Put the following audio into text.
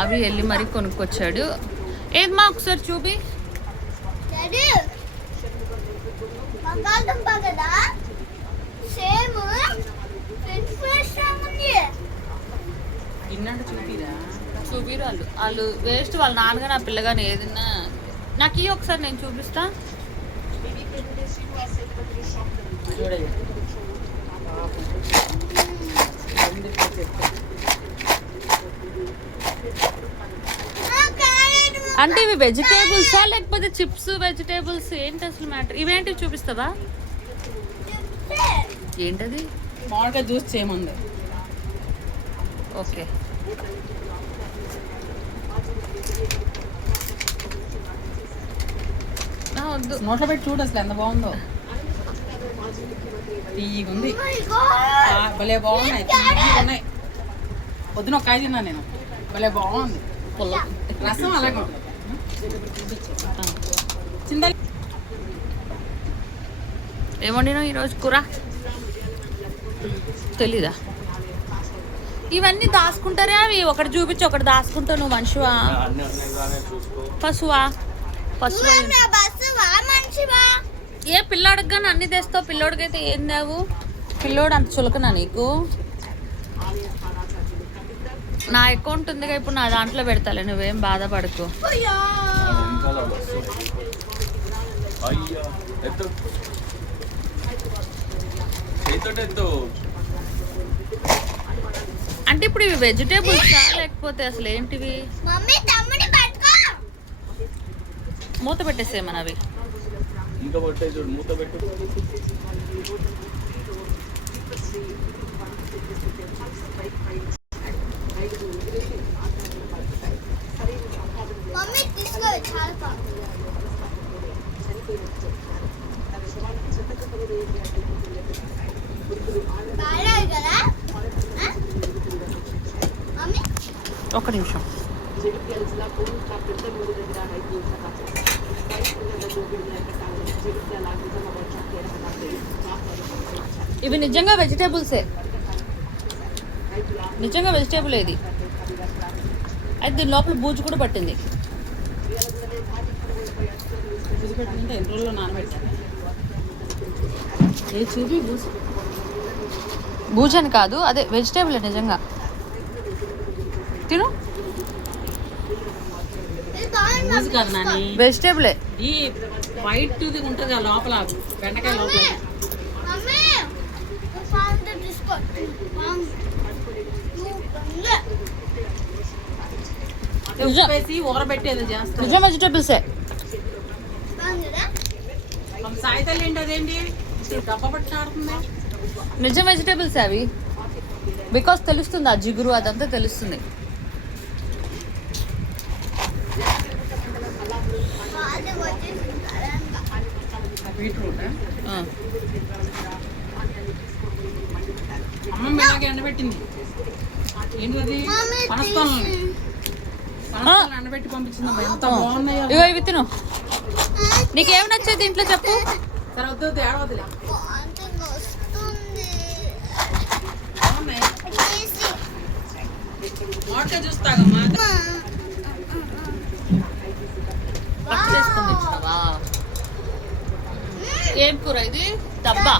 అవి వెళ్ళి మరీ కొనుక్కొచ్చాడు. ఏది మా ఒకసారి చూపి. చూపిరు వాళ్ళు వేస్ట్. వాళ్ళ నాన్నగా నా పిల్లగాని ఏదన్నా నాకు ఇవి ఒకసారి నేను చూపిస్తా. అంటే ఇవి వెజిటేబుల్సా లేకపోతే చిప్స్ వెజిటేబుల్స్ ఏంటి అసలు మ్యాటర్? ఇవేంటివి చూపిస్తావా? ఏంటది? మామిడికాయ జ్యూస్ చేయమంది. ఓకే, వద్దు. నోట్లో పెట్టి చూడు అసలు ఎంత బాగుందో. తీయగా ఉంది, భలే బాగున్నాయి, తీయగా ఉన్నాయి. పొద్దున ఒక కాయ తిన్నాను నేను, భలే బాగుంది. రసం అలాగే ఉంటుంది. చింతలు ఏమండినా ఈరోజు కూర తెలీదా? ఇవన్నీ దాచుకుంటారే అవి ఒకటి చూపించి ఒకటి దాచుకుంటావు. నువ్వు మనిషివా పశువా? పశువా ఏ పిల్లోడికి కానీ అన్ని తెస్తావు. పిల్లోడికైతే ఏం తేవు? పిల్లోడు అంత చులకనా నీకు? నా అకౌంట్ ఉందిగా ఇప్పుడు, నా దాంట్లో పెడతాలే, నువ్వేం బాధపడకు. అంటే ఇప్పుడు ఇవి వెజిటేబుల్సా లేకపోతే అసలు ఏంటివి? మూత పెట్టేసేమని అవి. ఒక నిమిషం. ఇవి నిజంగా వెజిటేబుల్సే, నిజంగా వెజిటేబుల్ ఇది. అయితే దీని లోపల బూజు కూడా పట్టింది. బూజు అని కాదు, అదే వెజిటేబుల్ నిజంగా. తిను, వెజిటేబులే. ఈ వైట్ ఉంటుంది లోపల, బెండకాయ లోపల. ఊరబెట్టేది చేస్తాం. నిజం వెజిటేబుల్సే. సాయితల్లి ఏంటి అదేంటి డబ్బా పట్టుకుంటుంది? నిజం వెజిటేబుల్సే అవి. బికాస్ తెలుస్తుంది, ఆ జిగురు అదంతా తెలుస్తుంది. బీట్రూట్ అమ్మ ఇలాగే ఎండబెట్టింది. ఏంటి పనస్తాను ఎండబెట్టి పంపించింది. ఎంత బాగున్నాయో. ఇగో ఇవి తిను. నీకేం నచ్చేది ఇంట్లో చెప్పు. సరే వద్దు, ఏడవద్దులే. మామిడికాయ చూస్తాగమ్మా. ఏం కూర ఇది? డబ్బా.